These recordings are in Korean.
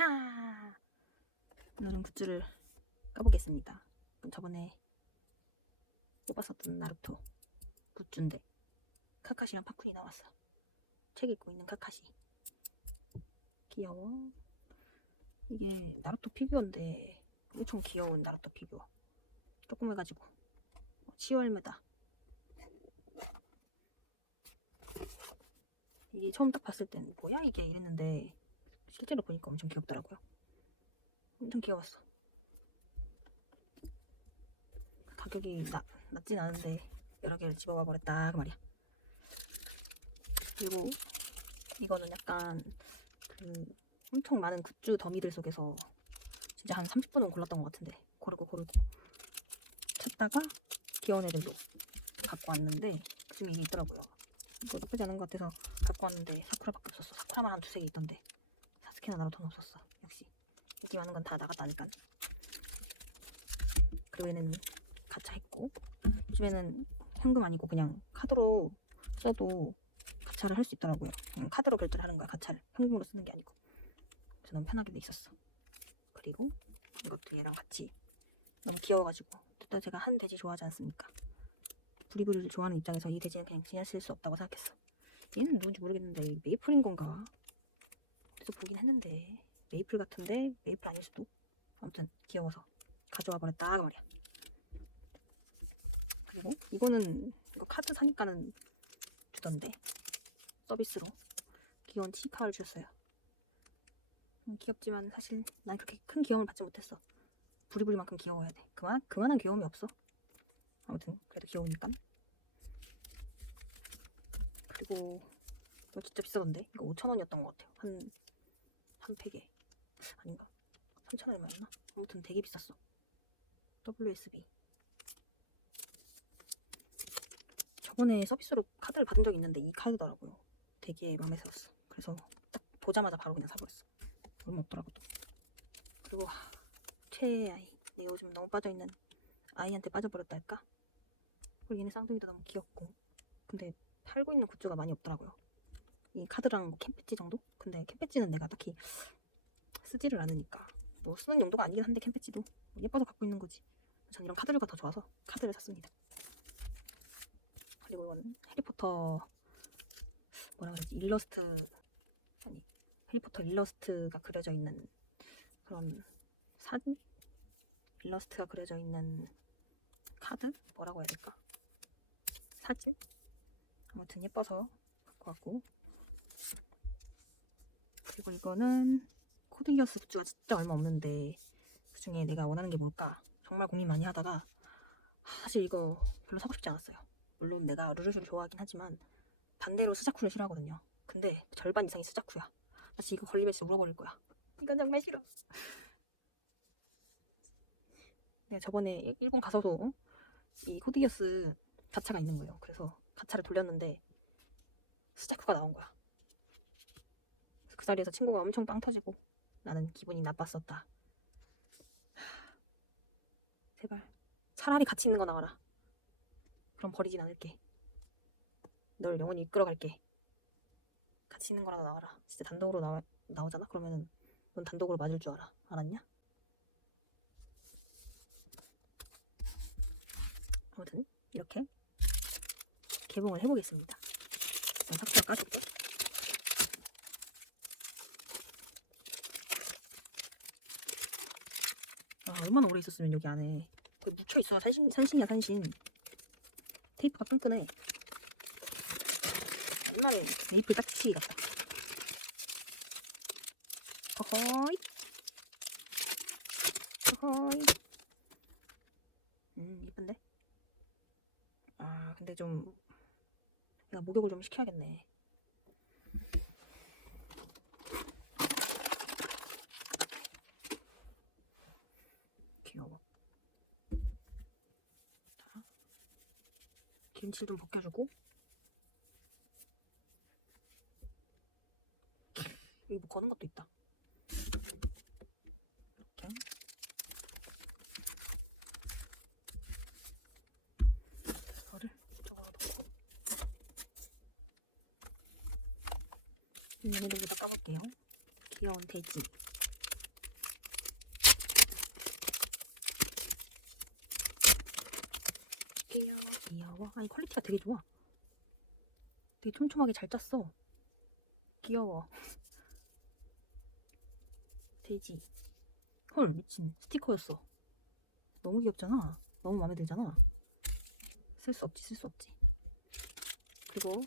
차! 오늘은 굿즈를 까보겠습니다. 저번에 뽑았었던 나루토 굿즈인데 카카시랑 파쿤이 나왔어. 책 읽고 있는 카카시. 귀여워. 이게 나루토 피규어인데 엄청 귀여운 나루토 피규어. 조금 해가지고 10월매다. 이게 처음 딱 봤을 땐 뭐야 이게 이랬는데 실제로 보니까 엄청 귀엽더라고요. 엄청 귀여웠어. 가격이 나, 낮진 않은데 여러 개를 집어와 버렸다 그 말이야. 그리고 이거는 약간 그 엄청 많은 굿즈 더미들 속에서 진짜 한 30분은 골랐던 것 같은데 고르고 고르고 찾다가 귀여운 애들도 갖고 왔는데 그중에 이게 있더라고요. 이거 나쁘지 않은 것 같아서 갖고 왔는데 사쿠라밖에 없었어. 사쿠라만 한 두세 개 있던데 사 스케나 나루토는 없었어. 역시 인기 많은 건 다 나갔다니까. 그리고 얘는 가차 했고 요즘에는 현금 아니고 그냥 카드로 써도 가차를 할 수 있더라고요. 그냥 카드로 결제를 하는 거야 가차를 현금으로 쓰는 게 아니고 그래서 너무 편하게 돼 있었어. 그리고 이것도 얘랑 같이 너무 귀여워가지고 일단 제가 한 돼지 좋아하지 않습니까? 부리부리를 좋아하는 입장에서 이 돼지는 그냥 지나칠 수 없다고 생각했어. 얘는 누군지 모르겠는데 이 메이플인 건가? 그래서 보긴 했는데 메이플 같은데 메이플 아닐 수도. 아무튼 귀여워서 가져와 버렸다 그 말이야. 그리고 이거는 이거 카드 사니까는 주던데 서비스로 귀여운 치카를 줬어요. 음, 귀엽지만 사실 난 그렇게 큰 귀여움을 받지 못했어. 부리부리만큼 귀여워야 돼. 그만 그만한 귀여움이 없어. 아무튼 그래도 귀여우니까. 그리고 이거 진짜 비싸던데 이거 5천 원이었던 것 같아요. 한 한 팩에 아닌가? 3천 얼마였나? 아무튼 되게 비쌌어. WSB. 저번에 서비스로 카드를 받은 적이 있는데 이 카드더라고요. 되게 마음에 들었어. 그래서 딱 보자마자 바로 그냥 사버렸어. 얼마 없더라고 또. 그리고 하, 최애 아이. 내가 요즘 너무 빠져있는 아이한테 빠져버렸다 할까? 그리고 얘네 쌍둥이도 너무 귀엽고. 근데 팔고 있는 굿즈가 많이 없더라고요. 이 카드랑 캠 배지 정도? 근데 캠 배지는 내가 딱히 쓰지를 않으니까. 뭐 쓰는 용도가 아니긴 한데 캠 배지도. 예뻐서 갖고 있는 거지. 전 이런 카드류가 더 좋아서 카드를 샀습니다. 그리고 이건 해리포터 뭐라 그러지? 일러스트 아니 해리포터 일러스트가 그려져 있는 그런 사진 일러스트가 그려져 있는 카드? 뭐라고 해야 될까? 사진? 아무튼 예뻐서 갖고 왔고 그리고 이거는 코드기어스 굿즈가 진짜 얼마 없는데 그 중에 내가 원하는 게 뭘까 정말 고민 많이 하다가 사실 이거 별로 사고 싶지 않았어요. 물론 내가 루루슈를 좋아하긴 하지만 반대로 스자쿠를 싫어하거든요. 근데 절반 이상이. 나 지금 이거 걸리면 진짜 울어버릴 거야. 이건 정말 싫어. 내가 저번에 일본 가서도 이 코드기어스 가차가 있는 거예요. 그래서 가차를 돌렸는데 스자쿠가 나온 거야. 그 자리에서 친구가 엄청 빵 터지고 나는 기분이 나빴었다. 제발 차라리 같이 있는 거 나와라. 그럼 버리진 않을게. 널 영원히 이끌어갈게. 같이 있는 거라도 나와라. 진짜 단독으로 나와, 나오잖아? 그러면은 넌 단독으로 맞을 줄 알아. 알았냐? 아무튼 이렇게 개봉을 해보겠습니다. 삭제가 까줄게. 아, 얼마나 오래 있었으면 여기 안에 거의 묻혀있어. 산신, 산신이야, 산신. 테이프가 끈끈해. 옛날에 메이플 딱지치기 같다. 허허이. 허허이. 음, 이쁜데? 아, 근데 좀, 내가 목욕을 좀 시켜야겠네. 귀여워. 자, 김치 좀 벗겨주고. 여기 뭐 거는 것도 있다. 이렇게. 이거를 이쪽으로 넣고. 얘네들부터 까볼게요. 귀여운 돼지. 좋 아. 아니 퀄리티가 되게 좋아. 되게 촘촘하게 잘 짰어. 귀여워. 돼지. 헐 미친 스티커였어. 너무 귀엽잖아. 너무 마음에 들잖아. 쓸 수 없지 쓸 수 없지. 그리고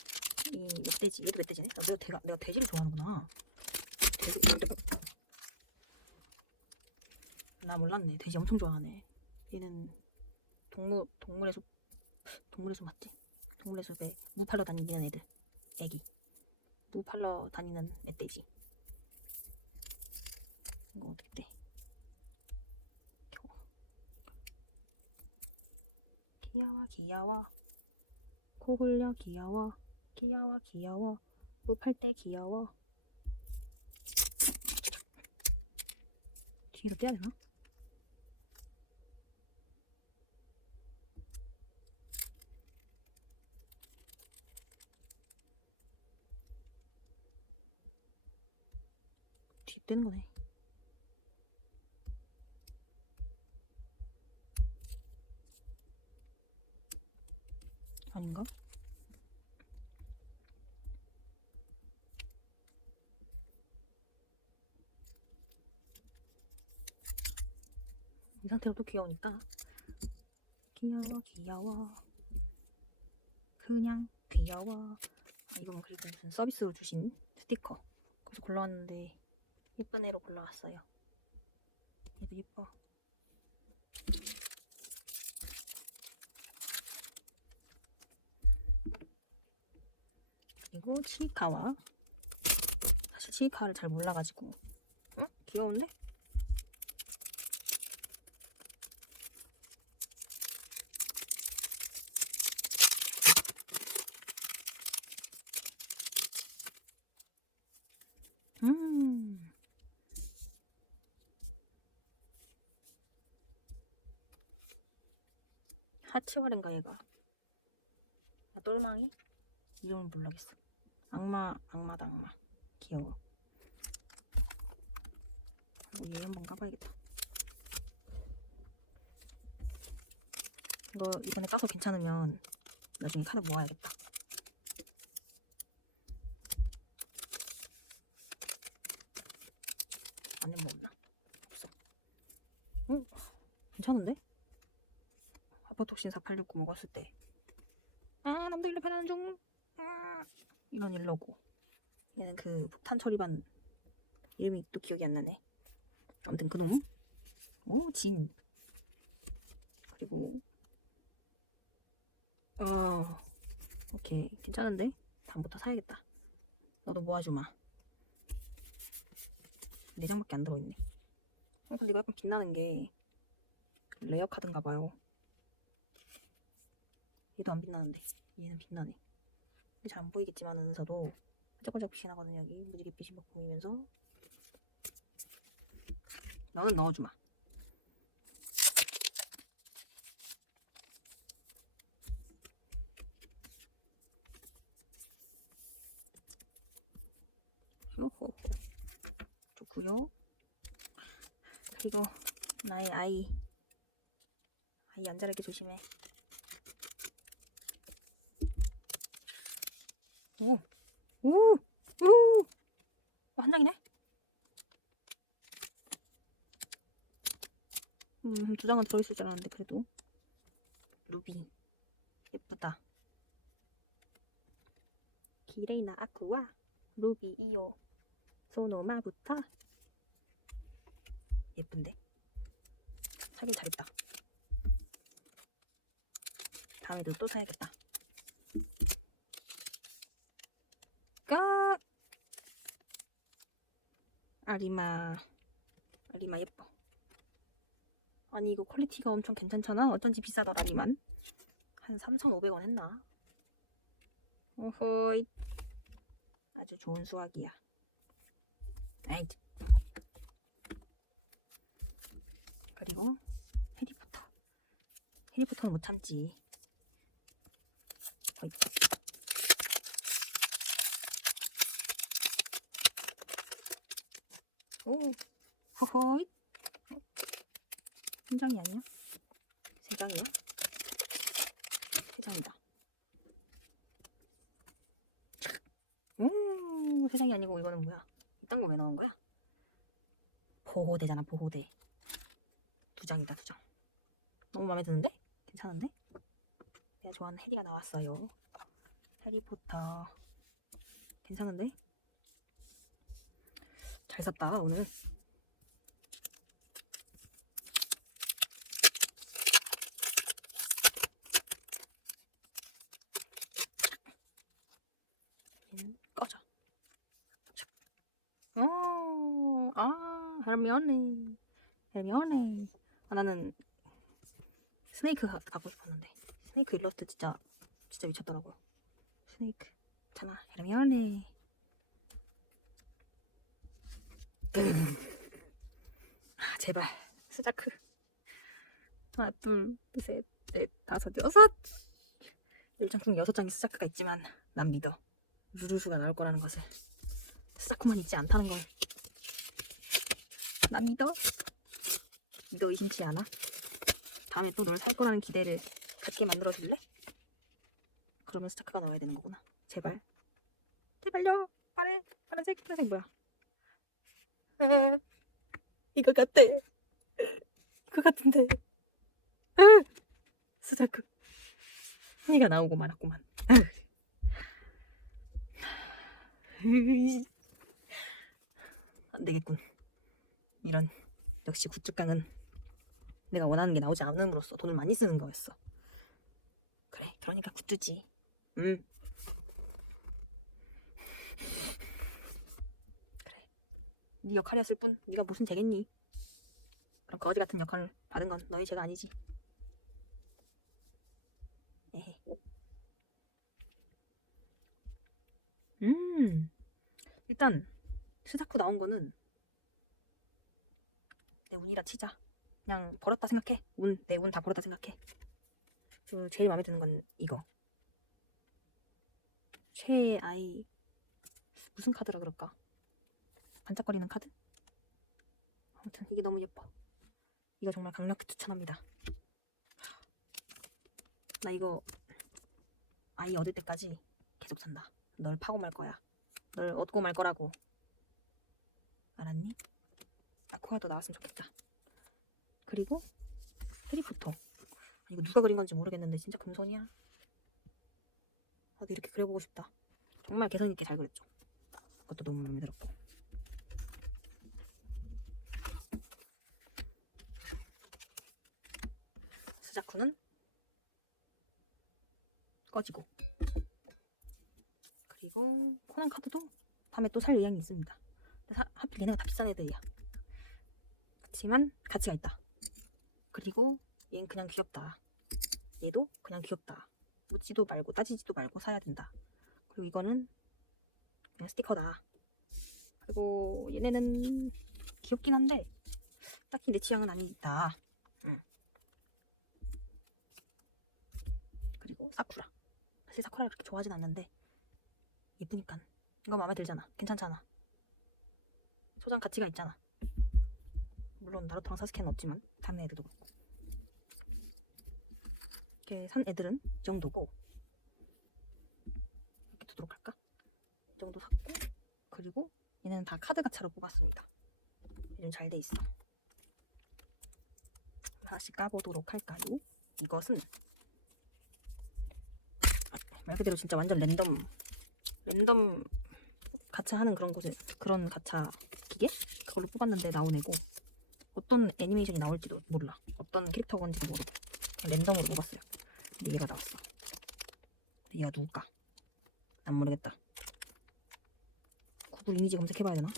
이 멧돼지 얘도 멧돼지네. 나 내가, 내가, 내가 돼지를 좋아하는구나. 돼지. 나 몰랐네. 돼지 엄청 좋아하네. 얘는 동물 동물의 숲 동물의 숲 맞지? 동물의 숲에 무 팔러 다니는 애들 애기 무 팔러 다니는 멧돼지 이거 어떻게 돼? 겨워. 귀여워 귀여워 코 흘려 귀여워 귀여워 귀여워 무팔때 귀여워 뒤로 떼야 되나? 뒤 떼는 거네. 아닌가? 이 상태로 또 귀여우니까 귀여워 귀여워 그냥 귀여워 아, 이건 그리고 무슨 서비스로 주신 스티커 그래서 골라왔는데 예쁜 애로 골라왔어요. 얘도 예뻐. 그리고 치카와 사실 치카를 잘 몰라가지고 어? 귀여운데? 7월인가 얘가? 아, 똘망이? 이름을 모르겠어. 악마 악마다 악마. 귀여워. 뭐, 얘 한번 까봐야겠다. 이거 이번에 까서 괜찮으면 나중에 카드 모아야겠다. 아파톡신 4869 먹었을 때. 아, 남도 일로 편하는 중. 아, 이런 일러고. 얘는 그 폭탄 처리반 이름이 또 기억이 안 나네. 아무튼 그놈. 오, 진. 그리고 어, 오케이. 괜찮은데? 다음부터 사야겠다. 너도 모아주마. 네 장밖에 안 들어있네. 어, 근데 이거 약간 빛나는 게 레어 카드인가 봐요. 얘도 안 빛나는데. 얘는 빛나네. 잘 안 보이겠지만 은서도 반짝반짝 빛이 나거든요 여기. 무지개 빛이 막 보이면서. 너는 넣어주마. 요호 좋구요. 그리고 나의 아이. 아이 안 자르게 조심해 오, 오, 오, 어, 한 장이네. 음, 두 장은 들어있을 줄 알았는데 그래도. 루비. 예쁘다. 기레이나 아쿠아. 루비 이오. 소노마부터. 예쁜데? 사길 잘했다. 다음에도 또 사야겠다. 까 아리마 아리마 예뻐 아니 이거 퀄리티가 엄청 괜찮잖아? 어쩐지 비싸더라니만. 한 3,500원 했나? 오호이. 아주 좋은 수학이야. 아이. 그리고 해리포터. 해리포터는 못 참지. 어이. 오, 허허이. 어? 한장이 아니야? 세 장이야? 세 장이다. 오, 세 장이 아니고 이거는 뭐야? 이딴 거 왜 넣은 거야? 보호대잖아, 보호대. 두 장이다, 두 장. 너무 마음에 드는데? 괜찮은데? 내가 좋아하는 해리가 나왔어요. 해리포터. 괜찮은데? 잘 샀다 오늘 꺼져 어, 아, 헤르미온네. 헤르미온네. 아, 나는 스네이크 가, 갖고 싶었는데. 스네이크 일러스트 진짜, 진짜 미쳤더라고요. 스네이크.잖아, 헤르미온네. 아, 제발. 스자크. 하나, 둘, 셋, 넷, 다섯, 여섯. 일정품 여섯 장의 스자크가 있지만, 난 믿어. 루루수가 나올 거라는 것을. 스자크만 있지 않다는 걸. 나 믿어. 믿어 의심치 않아? 다음에 또 널 살 거라는 기대를 갖게 만들어 줄래? 그러면 스타크가 나와야 되는 거구나. 제발. 제발요. 파래. 파란색. 파란색 뭐야? 아, 이거 같아. 이거 같은데. 아, 스타크. 니가 나오고 말았구만. 안 되겠군. 이런 역시 굿즈깡은 내가 원하는 게 나오지 않음으로써 돈을 많이 쓰는 거였어. 그래, 그러니까 굿즈지. 음. 그래. 네 역할이었을 뿐 네가 무슨 죄겠니? 그럼 거지 같은 역할을 받은 건 너의 죄가 아니지. 에헤. 음. 일단 스다쿠 나온 거는 내 운이라 치자. 그냥 벌었다 생각해. 운, 내 운다 벌었다 생각해. 그 제일 마음에 드는 건 이거. 최아이 무슨 카드라 그럴까? 반짝거리는 카드? 아무튼 이게 너무 예뻐. 이거 정말 강력히 추천합니다. 나 이거 아이 얻을 때까지 계속 산다. 널 파고 말 거야. 널 얻고 말 거라고. 알았니? 아쿠아도 나왔으면 좋겠다. 그리고 해리포터. 이거 누가 그린 건지 모르겠는데 진짜 금손이야. 나도 이렇게 그려보고 싶다. 정말 개성 있게 잘 그렸죠. 그것도 너무 마음에 들었고. 스자쿠는 꺼지고. 그리고 코난 카드도 다음에 또 살 의향이 있습니다. 사- 하필 얘네가 다 비싼 애들이야. 그렇지만 가치가 있다. 그리고 얘는 그냥 귀엽다. 얘도 그냥 귀엽다. 묻지도 말고 따지지도 말고 사야 된다. 그리고 이거는 그냥 스티커다. 그리고 얘네는 귀엽긴 한데 딱히 내 취향은 아니다. 응. 그리고 사쿠라. 사실 사쿠라를 그렇게 좋아하진 않는데 예쁘니까 이거 마음에 들잖아. 괜찮잖아. 소장 가치가 있잖아. 물론 나루토랑 사스케는 없지만 다른 애들도 그렇고 이렇게 산 애들은 이 정도고 이렇게 두도록 할까? 이 정도 샀고 그리고 얘는 다 카드 가차로 뽑았습니다 요즘 잘 돼 있어 다시 까보도록 할까요? 이것은 말 그대로 진짜 완전 랜덤 랜덤 가차 하는 그런 곳에 그런 가차 기계? 그걸로 뽑았는데 나온 애고 어떤 애니메이션이 나올지도 몰라. 어떤 캐릭터 건지도 모르고 랜덤으로 뽑았어요. 근데 얘가 나왔어. 근데 얘가 누굴까? 난 모르겠다. 구글 이미지 검색해봐야 되나?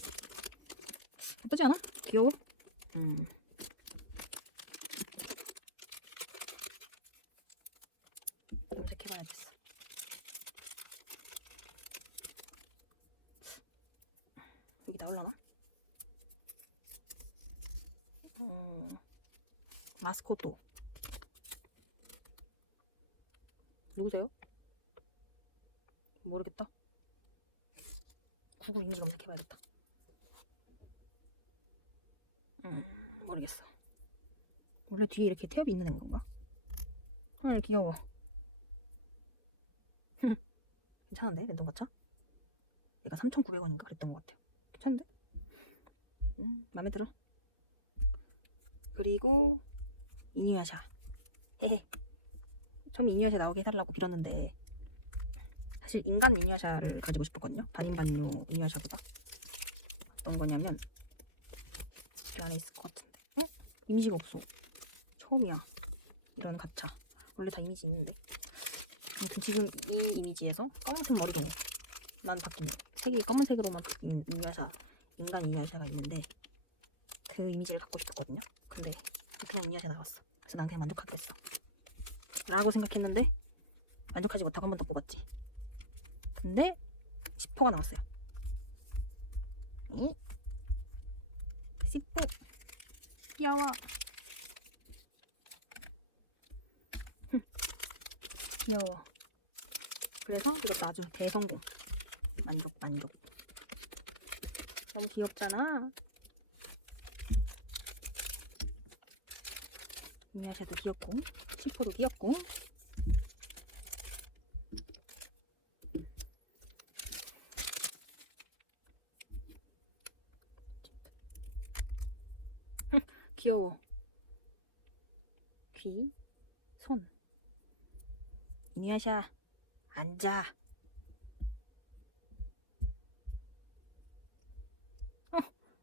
예쁘지 않아? 귀여워? 음. 검색해봐야겠어. 여기 나올라나? 어, 마 스코토. 누구세요? 모르겠다. 구글 이미지 검색해봐야겠다. 음, 모르겠어. 원래 뒤에 이렇게 태엽이 있는 건가? 헐, 귀여워. 괜찮은데? 랜덤 가차? 얘가 3,900원인가 그랬던 것 같아요. 괜찮은데? 음, 마음에 들어. 그리고 이니아샤. 헤헤. 처음 이니아샤 나오게 해달라고 빌었는데 사실 인간 이니아샤를 가지고 싶었거든요. 반인반요 이니아샤보다. 어떤 거냐면 이 안에 있을 것 같은데. 응? 이미지가 없어. 처음이야. 이런 가차. 원래 다 이미지 있는데. 아무튼 지금 이 이미지에서 검은색 머리로 난 바뀐 색이 검은색으로만 바뀐 이니아샤 인간 이니아샤가 있는데 그 이미지를 갖고 싶었거든요. 근데 그냥 이니아샤 나왔어. 그래서 난 그냥 만족하겠어. 라고 생각했는데 만족하지 못하고 한 번 더 뽑았지. 근데 10호가 나왔어요. 이 10호 귀여워. 흠, 귀여워. 그래서 이것도 아주 대성공. 만족 만족. 너무 귀엽잖아. 미야샤도 귀엽고, 치포도 귀엽고. 흠, 귀여워. 귀, 손. 미야샤, 앉아. 어,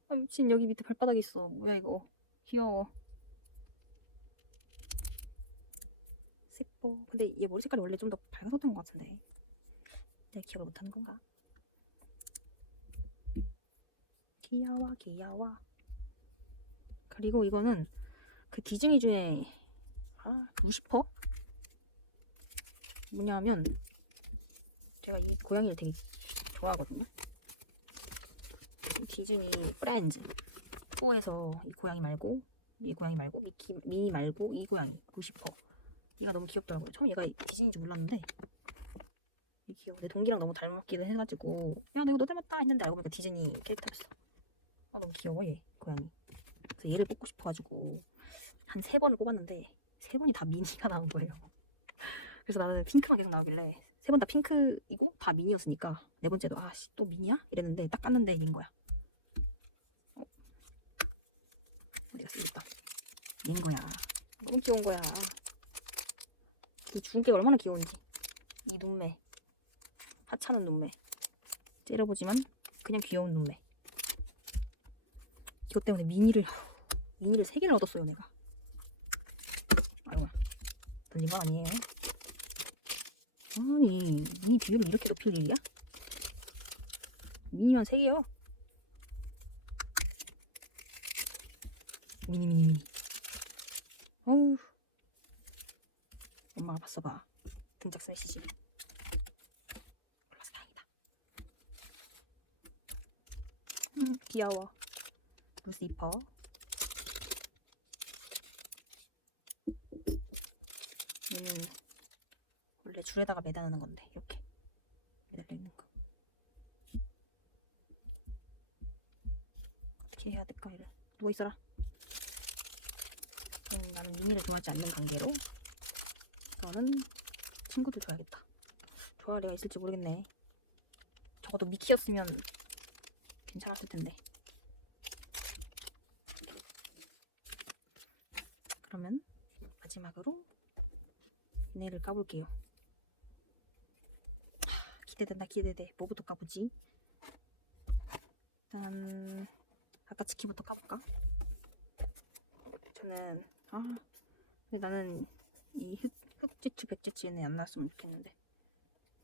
아, 미친 여기 밑에 발바닥 있어. 뭐야 이거? 귀여워. 세포. 근데 얘 머리 색깔이 원래 좀 더 밝았었던 것 같은데. 내가 기억을 못하는 건가? 귀여워, 귀여워. 그리고 이거는 그 디즈니 중에 아, 루시퍼? 뭐냐면 제가 이 고양이를 되게 좋아하거든요. 디즈니 프렌즈 4에서 이 고양이 말고 이 고양이 말고 미키 미니 말고 이 고양이 루시퍼 얘가 너무 귀엽더라고요. 처음 얘가 디즈니인지 몰랐는데 이 귀여워. 내 동기랑 너무 닮았기도 해가지고 야, 나 이거 너 닮았다 했는데 알고 보니까 디즈니 캐릭터였어. 아 너무 귀여워 얘 고양이. 그래서 얘를 뽑고 싶어가지고 한 세 번을 뽑았는데 세 번이 다 미니가 나온 거예요. 그래서 나는 핑크만 계속 나오길래 세 번 다 핑크이고 다 미니였으니까 네 번째도 아씨 또 미니야? 이랬는데 딱 깠는데 얘인 거야. 어? 어디가 쓰겠다. 얘인 거야. 너무 귀여운 거야. 이 주근깨가 얼마나 귀여운지. 이 눈매. 하찮은 눈매. 째려보지만 그냥 귀여운 눈매. 이것 때문에 미니를 미니를 세 개를 얻었어요 내가. 아이고야. 돌린 건 아니에요. 아니 미니 비율을 이렇게 높일 일이야? 미니만 세 개요. 미니 미니 미니. 어우. 엄마가 봤어 봐. 등짝 스매시지. 몰라서 다행이다. 음, 귀여워. 루시퍼. 얘는 원래 줄에다가 매다는 건데 이렇게 매달려 있는 거. 어떻게 해야 될까 얘를 누워 있어라. 음, 나는 미니를 좋아하지 않는 관계로 너는 친구들 줘야겠다. 좋아할 애가 있을지 모르겠네. 적어도 미키였으면 괜찮았을 텐데. 그러면 마지막으로 얘네를 까볼게요. 하, 기대된다 기대돼. 뭐부터 까보지? 일단 아까 치키부터 까볼까? 저는 아 근데 나는 이 흑, 흑지츠 백지츠 얘네 안 나왔으면 좋겠는데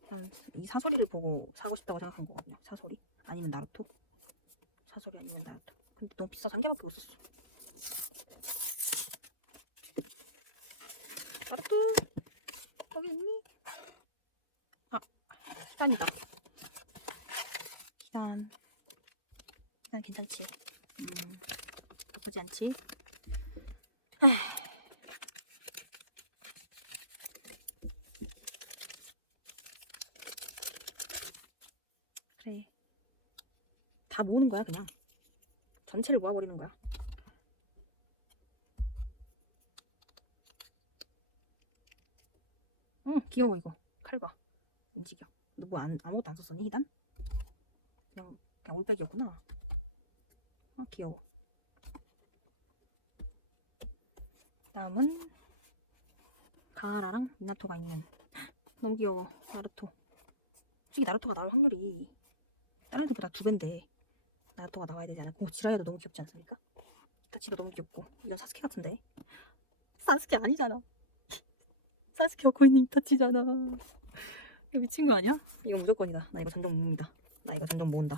그냥 이 사소리를 보고 사고 싶다고 생각한 거거든요. 사소리 아니면 나루토 사소리 아니면 나루토 근데 너무 비싸서 한 개밖에 없었어. 나루토 거기 있니? 아 희단이다. 희단 희단 괜찮지? 음 나쁘지 않지? 그래. 다 모으는 거야, 그냥. 전체를 모아버리는 거야. 응, 귀여워, 이거. 칼 봐. 움직여. 너 뭐 안, 아무것도 안 썼었니, 희단? 그냥, 그냥 올백이었구나. 아, 귀여워. 다음은 가하라랑 미나토가 있는 너무 귀여워 나루토 솔직히 나루토가 나올 확률이 다른 애들보다 두 배인데 나루토가 나와야 되지 않을까? 지라야도 너무 귀엽지 않습니까? 이타치가 너무 귀엽고. 이건 사스케 같은데. 사스케 아니잖아. 사스케 있는 이타치잖아. 이거 미친 거 아니야? 이거 무조건이다. 나 이거 전적 모읍니다. 나 이거 전적 모은다.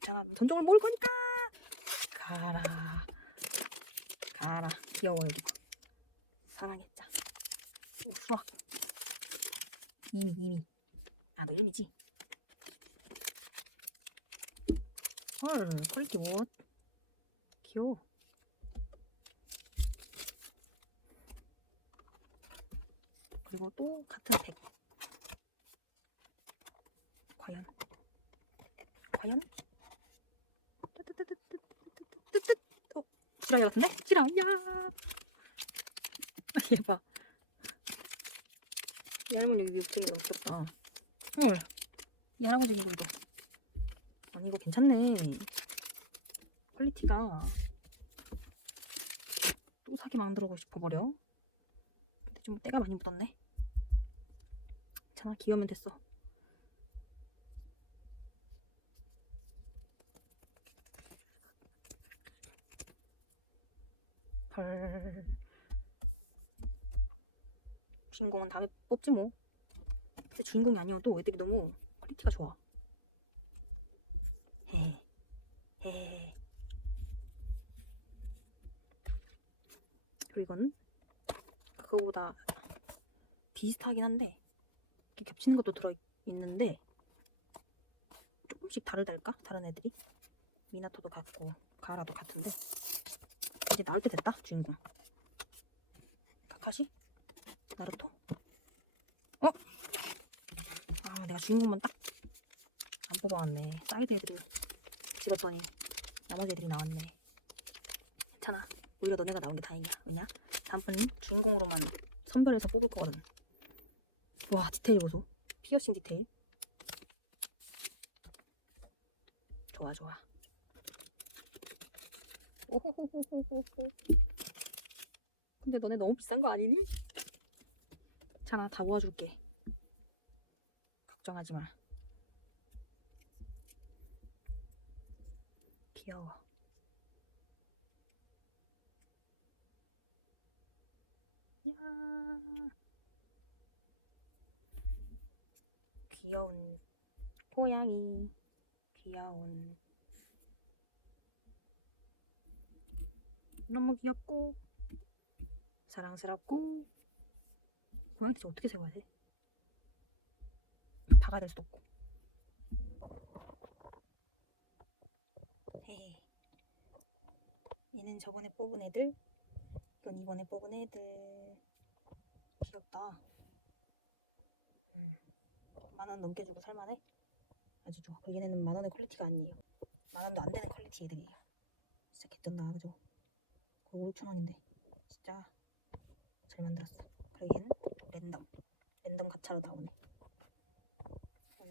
자 전적을 모을 거니까! 가라. 가라. 귀여워 여기. 사랑했자. 오, 수학 이미 이미 아너 일미지? 헐 퀄리티 뭐 귀여워. 그리고 또 같은 팩. 과연? 과연? 뜨뜨뜨뜨뜨뜨뜨뜨 어 지라야 같은데? 지라야. 얘 봐. 이 할머니 여기 목소리 너무 귀엽다 헐, 이 할아버지 이거 이거. 아니 이거 괜찮네. 퀄리티가 또 사게 만들고 싶어버려. 근데 좀 때가 많이 묻었네. 괜찮아, 귀여우면 됐어. 헐. 주인공은 다음에 뽑지 뭐. 근데 주인공이 아니어도 애들이 너무 퀄리티가 좋아. 헤 헤. 그리고 이건 그거보다 비슷하긴 한데 이렇게 겹치는 것도 들어 있는데 조금씩 다르달까? 다른 애들이 미나토도 같고 가라도 같은데 이제 나올 때 됐다 주인공. 카카시 나루토. 어? 아 내가 주인공만 딱 안 뽑아왔네. 사이드 애들을 찍었더니 나머지 애들이 나왔네. 괜찮아. 오히려 너네가 나온 게 다행이야. 왜냐? 다음번엔 주인공으로만 선별해서 뽑을 거거든. 와 디테일 보소. 피어싱 디테일. 좋아 좋아. 근데 너네 너무 비싼 거 아니니? 자나 다 모아줄게 걱정하지 마. 귀여워. 야. 귀여운 고양이. 귀여운. 너무 귀엽고 사랑스럽고 고양이 어떻게 세워야 돼? 다가 될 수도 없고. 헤헤. 얘는 저번에 뽑은 애들. 이건 이번에 뽑은 애들. 귀엽다. 음. 만원 넘게 주고 살만해? 아주 좋아. 그리고 얘네는 만원의 퀄리티가 아니에요. 만원도 안 되는 퀄리티 애들이에요. 진짜 개쩐다, 그죠? 거의 5, 6천원인데. 진짜 잘 만들었어. 그리고 얘는 랜덤. 랜덤 가차로 나오네.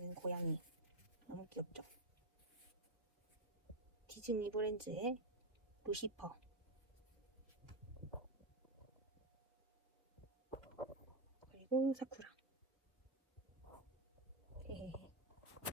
여기는 고양이. 너무 귀엽죠? 디즈니 브랜드의 루시퍼. 그리고 사쿠라